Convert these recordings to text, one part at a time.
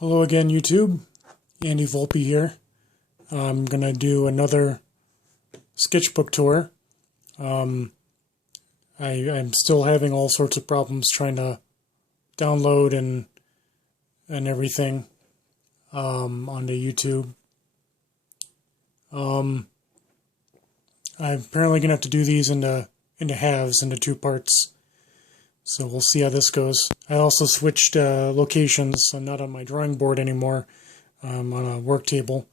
Hello again, YouTube. Andy Volpe here. I'm going to do another sketchbook tour. I'm still having all sorts of problems trying to download and everything onto YouTube. I'm apparently going to have to do these into halves, into two parts. So we'll see how this goes. I also switched locations. I'm not on my drawing board anymore. I'm on a work table.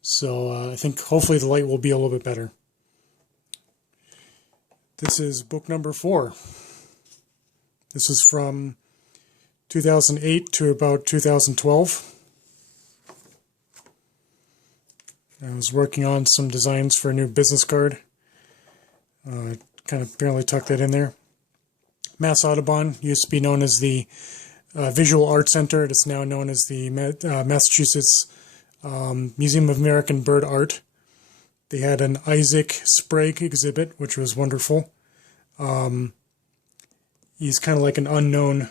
So I think hopefully the light will be a little bit better. This is book number 4. This is from 2008 to about 2012. I was working on some designs for a new business card. Kind of barely tucked that in there. Mass Audubon used to be known as the Visual Arts Center. It's now known as the Massachusetts Museum of American Bird Art. They had an Isaac Sprague exhibit, which was wonderful. He's kind of like an unknown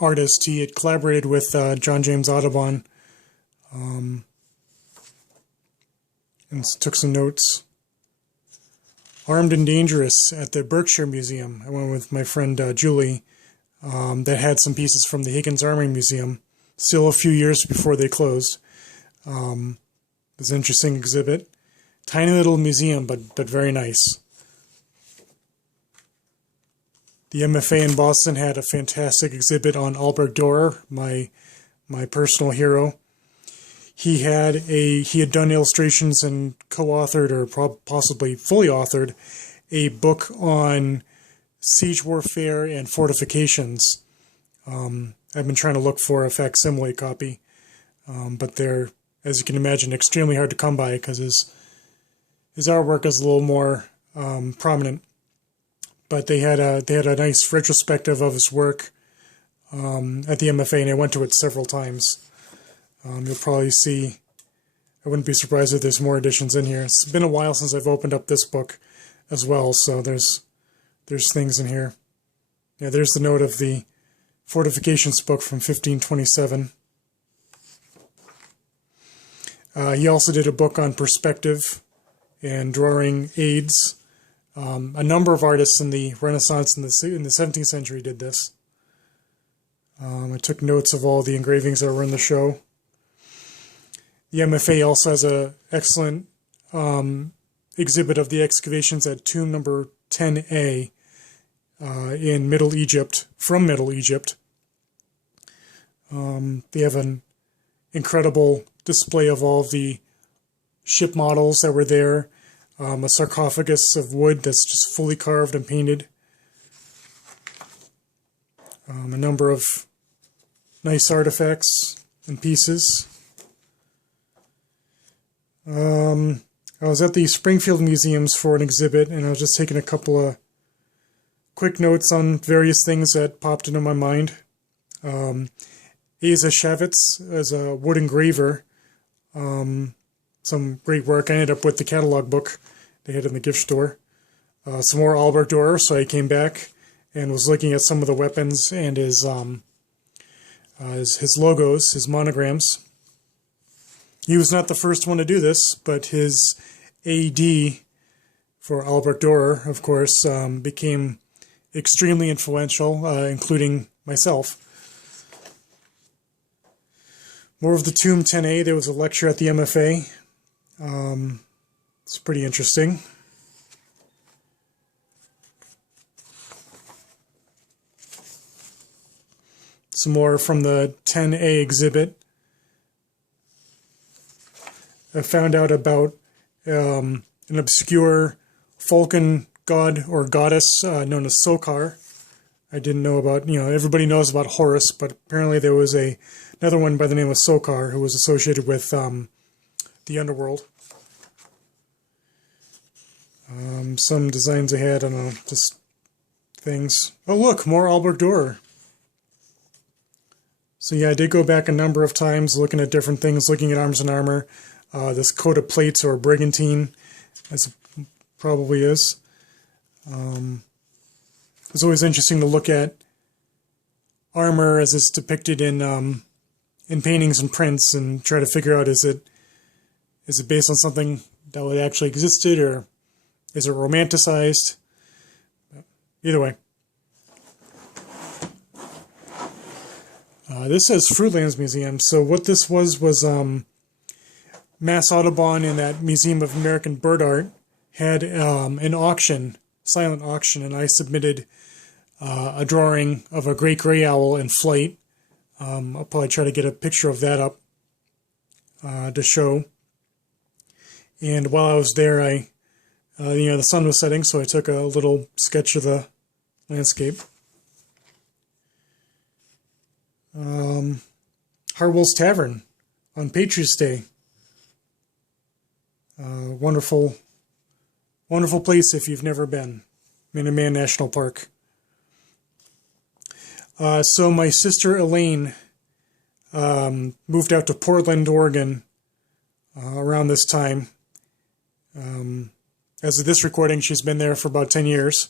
artist. He had collaborated with John James Audubon and took some notes. Armed and Dangerous at the Berkshire Museum. I went with my friend Julie. That had some pieces from the Higgins Army Museum. Still a few years before they closed. It was an interesting exhibit. Tiny little museum, but very nice. The MFA in Boston had a fantastic exhibit on Albert Dürer, my personal hero. He had done illustrations and co-authored, or possibly fully authored, a book on siege warfare and fortifications. I've been trying to look for a facsimile copy, but they're, as you can imagine, extremely hard to come by because his artwork is a little more prominent. But they had a nice retrospective of his work at the MFA, and I went to it several times. You'll probably see, I wouldn't be surprised if there's more editions in here. It's been a while since I've opened up this book as well, so there's things in here. Yeah, there's the note of the fortifications book from 1527. He also did a book on perspective and drawing aids. A number of artists in the Renaissance in the 17th century did this. I took notes of all the engravings that were in the show. The MFA also has an excellent exhibit of the excavations at tomb number 10A in Middle Egypt, from Middle Egypt. They have an incredible display of all of the ship models that were there, a sarcophagus of wood that's just fully carved and painted, a number of nice artifacts and pieces. I was at the Springfield Museums for an exhibit, and I was just taking a couple of quick notes on various things that popped into my mind. Asa Shavitz is a wood engraver. Some great work. I ended up with the catalog book they had in the gift store. Some more Albert Dürer, so I came back and was looking at some of the weapons and his logos, his monograms. He was not the first one to do this, but his AD for Albert Dürer, of course, became extremely influential, including myself. More of the Tomb 10A. There was a lecture at the MFA. It's pretty interesting. Some more from the 10A exhibit. I found out about an obscure Vulcan god or goddess known as Sokar. I didn't know about, everybody knows about Horus, but apparently there was another one by the name of Sokar who was associated with the underworld. Some designs I had, I don't know, just things. Oh look, more Albert Dürer. So yeah, I did go back a number of times looking at different things, looking at Arms and Armor. This coat of plates, or brigantine, as it probably is. It's always interesting to look at armor as it's depicted in paintings and prints, and try to figure out is it based on something that would actually existed, or is it romanticized? Either way. This says Fruitlands Museum. So what this was Mass Audubon and that Museum of American Bird Art had an auction, silent auction, and I submitted a drawing of a great gray owl in flight. I'll probably try to get a picture of that up to show. And while I was there, the sun was setting, so I took a little sketch of the landscape. Hartwell's Tavern on Patriots Day. Wonderful place if you've never been. Minuteman National Park. So my sister Elaine moved out to Portland, Oregon around this time. As of this recording, she's been there for about 10 years.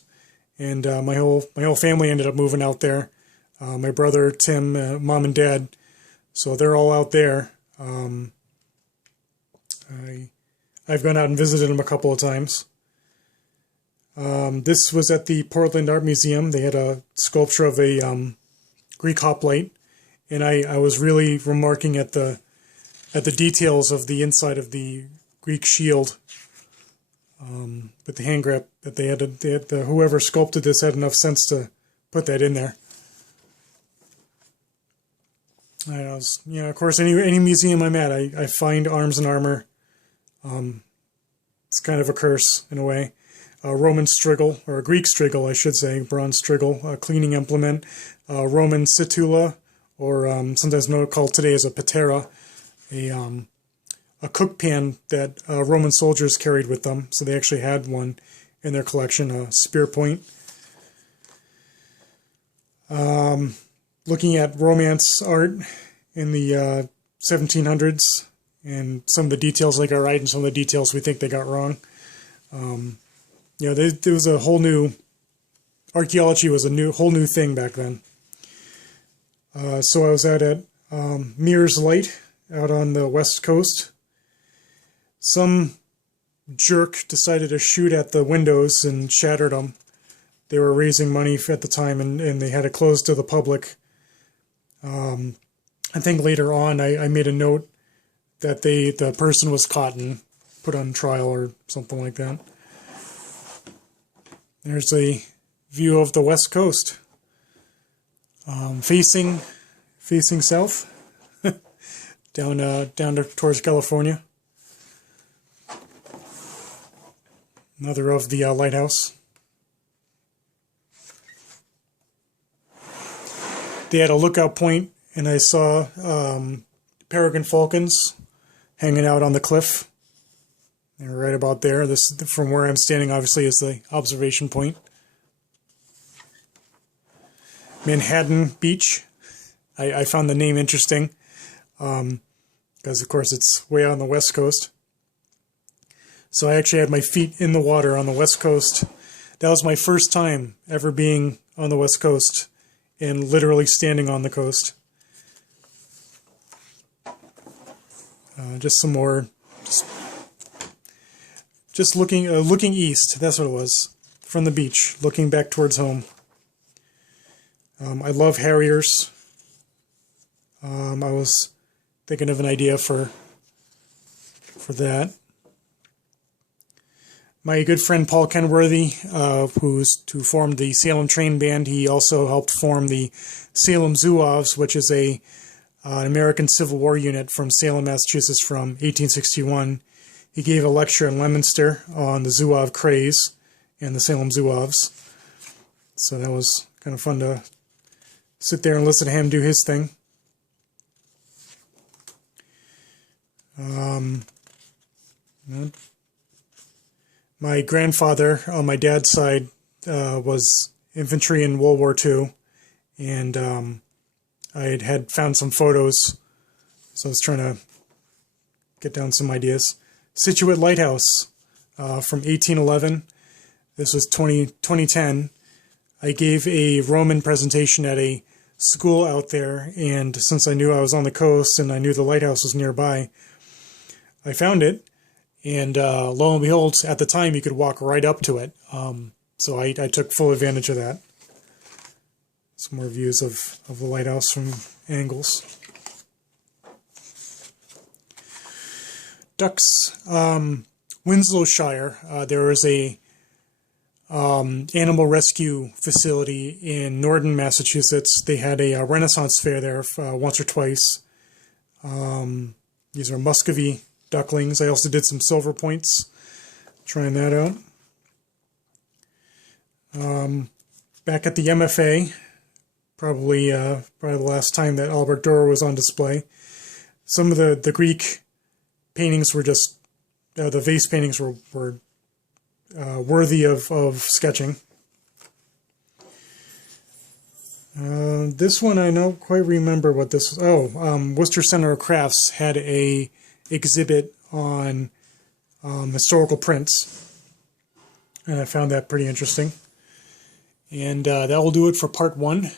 And my whole family ended up moving out there. My brother, Tim, mom and dad. So they're all out there. I've gone out and visited them a couple of times. This was at the Portland Art Museum. They had a sculpture of a Greek hoplite, and I was really remarking at the details of the inside of the Greek shield. With the hand grip that they had whoever sculpted this had enough sense to put that in there. Of course, any museum I'm at, I find arms and armor. It's kind of a curse in a way. A Roman strigil, or a Greek strigil, I should say, bronze strigil, a cleaning implement, a Roman situla, or sometimes called today as a patera, a cook pan that Roman soldiers carried with them. So they actually had one in their collection, a spear point. Looking at Romance art in the 1700s, and some of the details they got right and some of the details we think they got wrong. There was a whole new, archaeology was a whole new thing back then. So I was out at Mears Light out on the west coast. Some jerk decided to shoot at the windows and shattered them. They were raising money at the time, and they had it closed to the public. I think later on I made a note that the person was caught and put on trial or something like that. There's a view of the west coast, facing south, down towards California. Another of the lighthouse. They had a lookout point, and I saw peregrine falcons hanging out on the cliff. They're right about there. This, from where I'm standing, obviously, is the observation point. Manhattan Beach. I found the name interesting because, of course, it's way out on the west coast. So I actually had my feet in the water on the west coast. That was my first time ever being on the west coast and literally standing on the coast. Just some more, just looking east. That's what it was, from the beach, looking back towards home. I love harriers. I was thinking of an idea for that. My good friend Paul Kenworthy, who formed the Salem Train Band, he also helped form the Salem Zouaves, which is an American Civil War unit from Salem, Massachusetts from 1861. He gave a lecture in Leominster on the Zouave craze and the Salem Zouaves. So that was kind of fun to sit there and listen to him do his thing. My grandfather on my dad's side was infantry in World War II, and I had found some photos, so I was trying to get down some ideas. Scituate Lighthouse from 1811. This was 2010. I gave a Roman presentation at a school out there, and since I knew I was on the coast and I knew the lighthouse was nearby, I found it, and lo and behold, at the time you could walk right up to it. So I took full advantage of that. Some more views of the lighthouse from angles. Ducks. Winslowshire, there was a animal rescue facility in Norton, Massachusetts. They had a Renaissance fair there once or twice. These are Muscovy ducklings. I also did some silver points, trying that out. Back at the MFA, probably the last time that Albert Dürer was on display. Some of the Greek paintings were just, the vase paintings were worthy of sketching. This one I don't quite remember what this was. Oh, Worcester Center of Crafts had a exhibit on historical prints, and I found that pretty interesting. And that will do it for part 1.